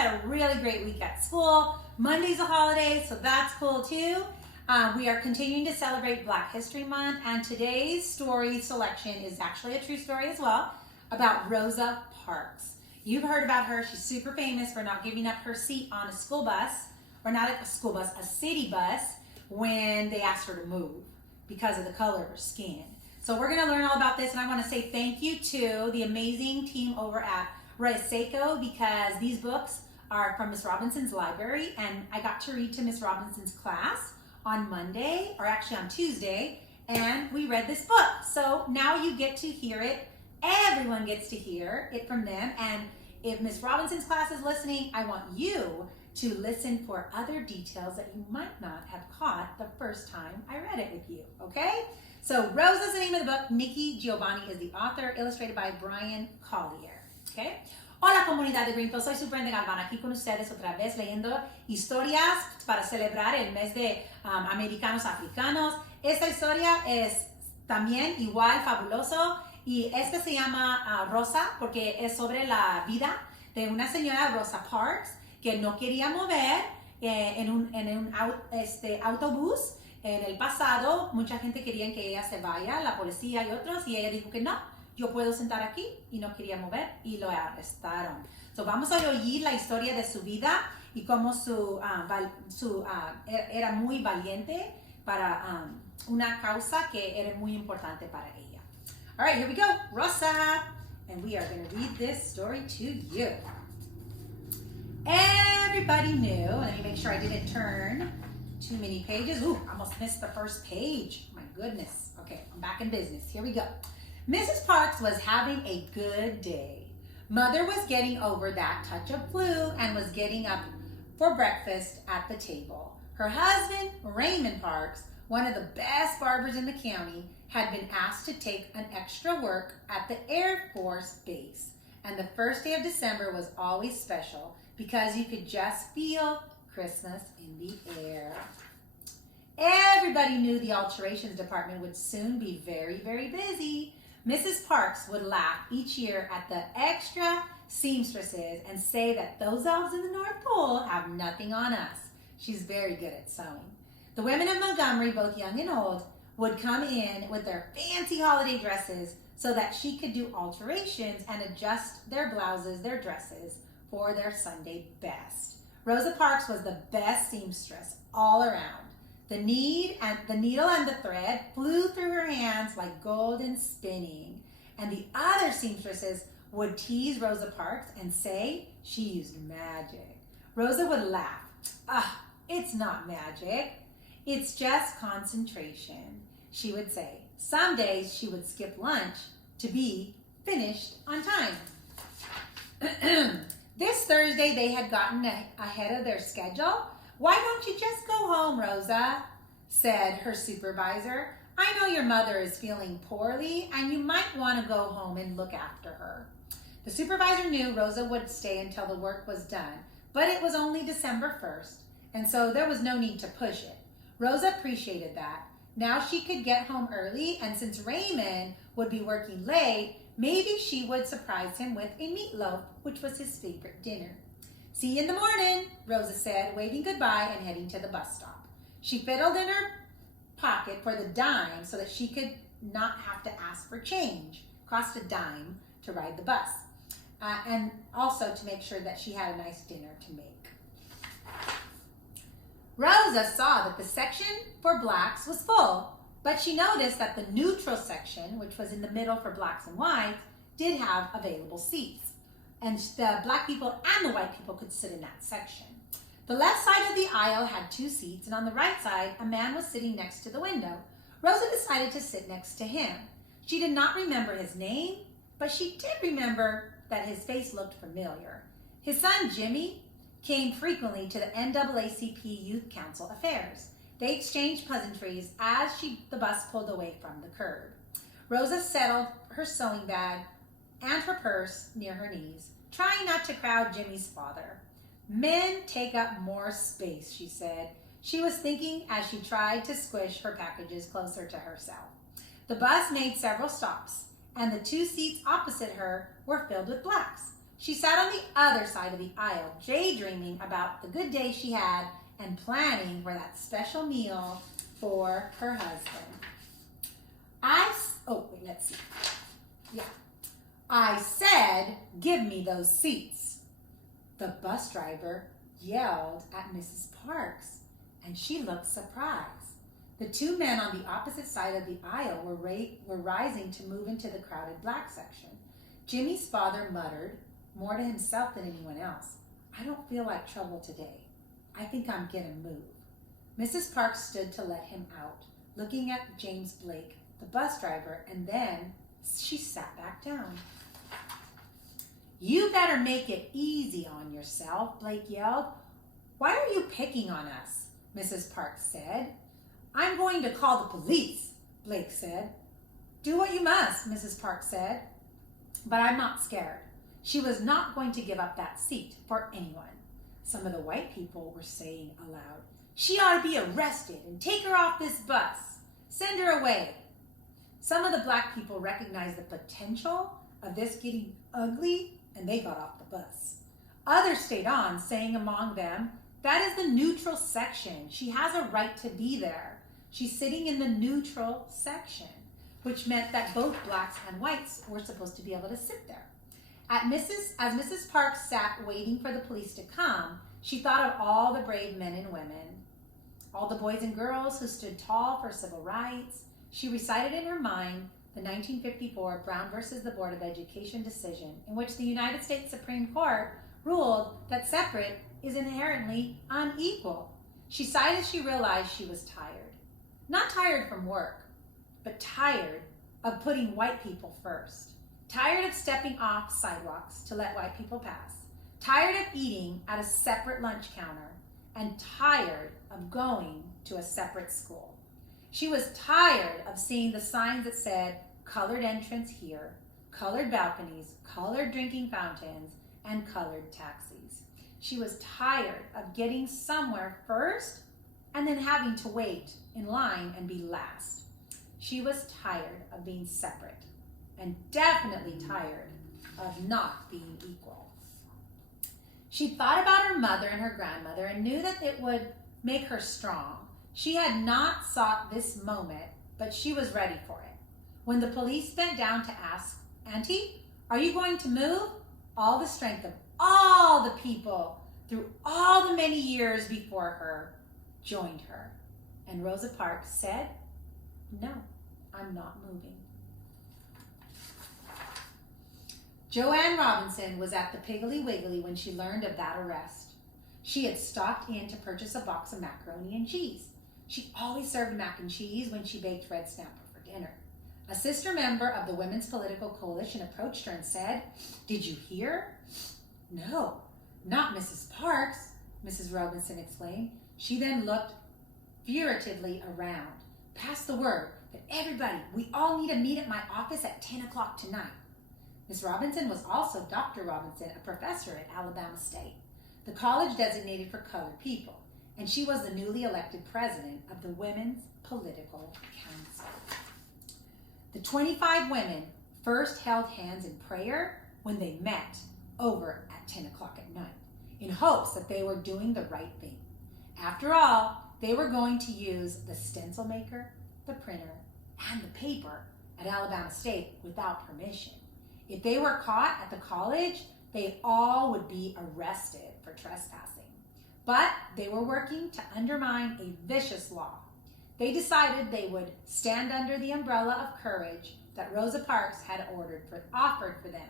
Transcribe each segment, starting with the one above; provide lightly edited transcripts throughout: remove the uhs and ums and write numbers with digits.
had a really great week at school. Monday's a holiday, so that's cool too. We are continuing to celebrate Black History Month, and today's story selection is actually a true story as well about Rosa Parks. You've heard about her. She's super famous for not giving up her seat on a school bus, or not a school bus, a city bus, when they asked her to move because of the color of her skin. So we're going to learn all about this, and I want to say thank you to the amazing team over at Seiko, because these books are from Miss Robinson's library, and I got to read to Miss Robinson's class on Monday, or actually on Tuesday, and we read this book. So now you get to hear it. Everyone gets to hear it from them, and if Miss Robinson's class is listening, I want you to listen for other details that you might not have caught the first time I read it with you, okay? So Rosa's the name of the book. Nikki Giovanni is the author, illustrated by Brian Collier, okay? Hola comunidad de Greenfield, soy su Brenda Galván, aquí con ustedes otra vez leyendo historias para celebrar el mes de americanos africanos. Esta historia es también igual fabuloso, y esta se llama Rosa porque es sobre la vida de una señora, Rosa Parks, que no quería mover en un autobús. En el pasado, mucha gente quería que ella se vaya, la policía y otros, y ella dijo que no, yo puedo sentar aquí, y no quería mover, y lo arrestaron. So, vamos a oír la historia de su vida y cómo era muy valiente para una causa que era muy importante para ella. All right, here we go, Rosa, and we are going to read this story to you. Everybody knew, let me make sure I didn't turn too many pages. Ooh, I almost missed the first page. My goodness. Okay, I'm back in business. Here we go. Mrs. Parks was having a good day. Mother was getting over that touch of flu and was getting up for breakfast at the table. Her husband, Raymond Parks, one of the best barbers in the county, had been asked to take an extra work at the Air Force Base. And the first day of December was always special because you could just feel Christmas in the air. Everybody knew the alterations department would soon be very, very busy. Mrs. Parks would laugh each year at the extra seamstresses and say that those elves in the North Pole have nothing on us. She's very good at sewing. The women of Montgomery, both young and old, would come in with their fancy holiday dresses so that she could do alterations and adjust their blouses, their dresses, for their Sunday best. Rosa Parks was the best seamstress all around. The needle and the thread flew through her hands like golden spinning. And the other seamstresses would tease Rosa Parks and say she used magic. Rosa would laugh. It's not magic. It's just concentration, she would say. Some days she would skip lunch to be finished on time. This Thursday, they had gotten ahead of their schedule. Why don't you just go home, Rosa? Said her supervisor. I know your mother is feeling poorly, and you might want to go home and look after her. The supervisor knew Rosa would stay until the work was done, but it was only December 1st, and so there was no need to push it. Rosa appreciated that. Now she could get home early, and since Raymond would be working late, maybe she would surprise him with a meatloaf, which was his favorite dinner. See you in the morning, Rosa said, waving goodbye and heading to the bus stop. She fiddled in her pocket for the dime so that she could not have to ask for change. Cost a dime to ride the bus. And also to make sure that she had a nice dinner to make. Rosa saw that the section for blacks was full, but she noticed that the neutral section, which was in the middle for blacks and whites, did have available seats. And the black people and the white people could sit in that section. The left side of the aisle had 2 seats, and on the right side, a man was sitting next to the window. Rosa decided to sit next to him. She did not remember his name, but she did remember that his face looked familiar. His son, Jimmy, came frequently to the NAACP Youth Council affairs. They exchanged pleasantries as the bus pulled away from the curb. Rosa settled her sewing bag and her purse near her knees, trying not to crowd Jimmy's father. Men take up more space, she said. She was thinking as she tried to squish her packages closer to herself. The bus made several stops, and the 2 seats opposite her were filled with blacks. She sat on the other side of the aisle, daydreaming about the good day she had and planning for that special meal for her husband. Let's see. Yeah. I said, give me those seats. The bus driver yelled at Mrs. Parks, and she looked surprised. The two men on the opposite side of the aisle were rising to move into the crowded black section. Jimmy's father muttered, more to himself than anyone else, I don't feel like trouble today. I think I'm gonna move. Mrs. Parks stood to let him out, looking at James Blake, the bus driver, and then she sat back down. You better make it easy on yourself, Blake yelled. Why are you picking on us? Mrs. Parks said. I'm going to call the police, Blake said. Do what you must, Mrs. Parks said. But I'm not scared. She was not going to give up that seat for anyone. Some of the white people were saying aloud, she ought to be arrested and take her off this bus. Send her away. Some of the black people recognized the potential of this getting ugly, and they got off the bus. Others stayed on, saying among them, that is the neutral section. She has a right to be there. She's sitting in the neutral section, which meant that both blacks and whites were supposed to be able to sit there. As Mrs. Parks sat waiting for the police to come, she thought of all the brave men and women, all the boys and girls who stood tall for civil rights. She recited in her mind the 1954 Brown versus the Board of Education decision, in which the United States Supreme Court ruled that separate is inherently unequal. She sighed as she realized she was tired. Not tired from work, but tired of putting white people first. Tired of stepping off sidewalks to let white people pass. Tired of eating at a separate lunch counter. And tired of going to a separate school. She was tired of seeing the signs that said, colored entrance here, colored balconies, colored drinking fountains, and colored taxis. She was tired of getting somewhere first and then having to wait in line and be last. She was tired of being separate and definitely tired of not being equal. She thought about her mother and her grandmother and knew that it would make her strong. She had not sought this moment, but she was ready for it. When the police bent down to ask, Auntie, are you going to move? All the strength of all the people through all the many years before her joined her. And Rosa Parks said, no, I'm not moving. Joanne Robinson was at the Piggly Wiggly when she learned of that arrest. She had stopped in to purchase a box of macaroni and cheese. She always served mac and cheese when she baked red snapper for dinner. A sister member of the Women's Political Coalition approached her and said, did you hear? No, not Mrs. Parks, Mrs. Robinson explained. She then looked furtively around. Pass the word that everybody, we all need to meet at my office at 10 o'clock tonight. Miss Robinson was also Dr. Robinson, a professor at Alabama State, the college designated for colored people, and she was the newly elected president of the Women's Political Council. The 25 women first held hands in prayer when they met over at 10 o'clock at night, in hopes that they were doing the right thing. After all, they were going to use the stencil maker, the printer, and the paper at Alabama State without permission. If they were caught at the college, they all would be arrested for trespassing. But they were working to undermine a vicious law. They decided they would stand under the umbrella of courage that Rosa Parks had offered for them,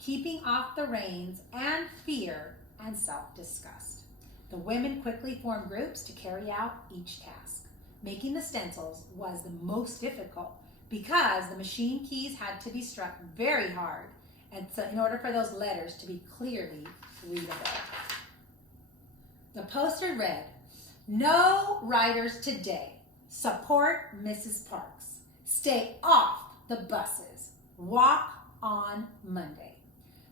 keeping off the reins and fear and self-disgust. The women quickly formed groups to carry out each task. Making the stencils was the most difficult because the machine keys had to be struck very hard, and so in order for those letters to be clearly readable. The poster read, "No riders today. Support Mrs. Parks. Stay off the buses. Walk on Monday."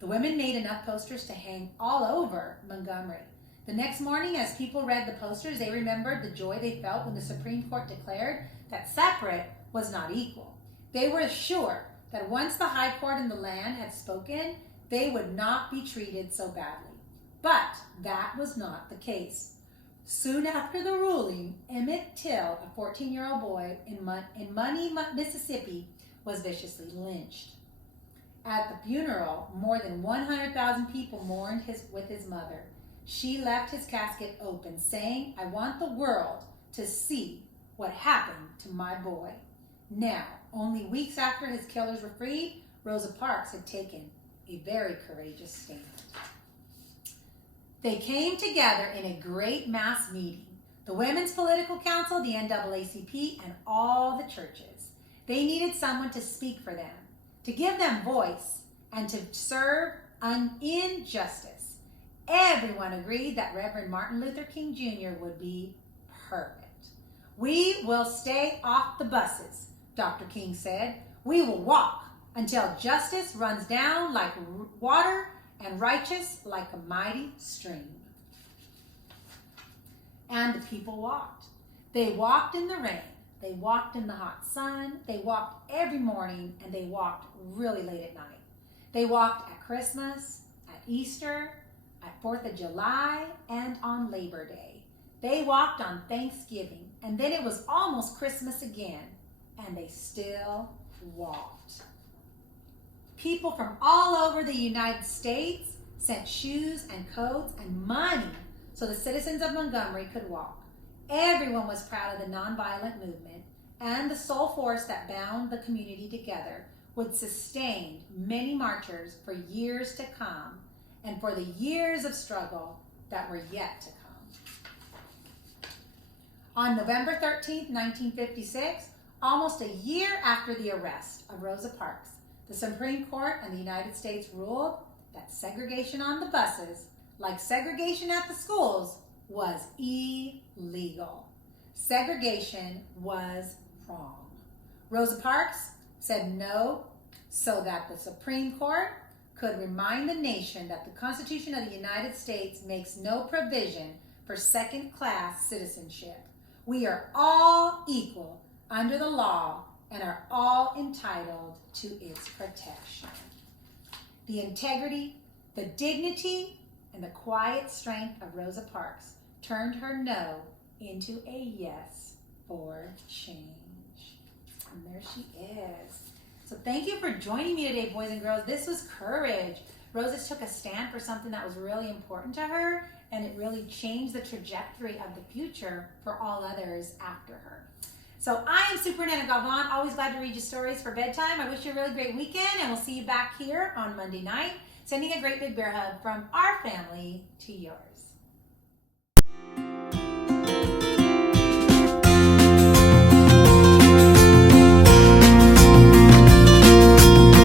The women made enough posters to hang all over Montgomery. The next morning, as people read the posters, they remembered the joy they felt when the Supreme Court declared that separate was not equal. They were sure that once the High Court in the land had spoken, they would not be treated so badly. But that was not the case. Soon after the ruling, Emmett Till, a 14-year-old boy in Money, Mississippi, was viciously lynched. At the funeral, more than 100,000 people mourned with his mother. She left his casket open, saying, "I want the world to see what happened to my boy." Now, only weeks after his killers were freed, Rosa Parks had taken a very courageous stand. They came together in a great mass meeting, the Women's Political Council, the NAACP, and all the churches. They needed someone to speak for them, to give them voice, and to serve in justice. Everyone agreed that Reverend Martin Luther King Jr. would be perfect. "We will stay off the buses," Dr. King said. "We will walk until justice runs down like water and righteous like a mighty stream." And the people walked. They walked in the rain. They walked in the hot sun. They walked every morning, and they walked really late at night. They walked at Christmas, at Easter, at 4th of July, and on Labor Day. They walked on Thanksgiving, and then it was almost Christmas again, and they still walked. People from all over the United States sent shoes and coats and money so the citizens of Montgomery could walk. Everyone was proud of the nonviolent movement, and the sole force that bound the community together would sustain many marchers for years to come and for the years of struggle that were yet to come. On November 13th, 1956, almost a year after the arrest of Rosa Parks, the Supreme Court and the United States ruled that segregation on the buses, like segregation at the schools, was illegal. Segregation was wrong. Rosa Parks said no so that the Supreme Court could remind the nation that the Constitution of the United States makes no provision for second-class citizenship. We are all equal under the law and are all entitled to its protection. The integrity, the dignity, and the quiet strength of Rosa Parks turned her no into a yes for change. And there she is. So thank you for joining me today, boys and girls. This was courage. Rosa took a stand for something that was really important to her, and it really changed the trajectory of the future for all others after her. So I am Superintendent Galvan, always glad to read you stories for bedtime. I wish you a really great weekend, and we'll see you back here on Monday night. Sending a great big bear hug from our family to yours.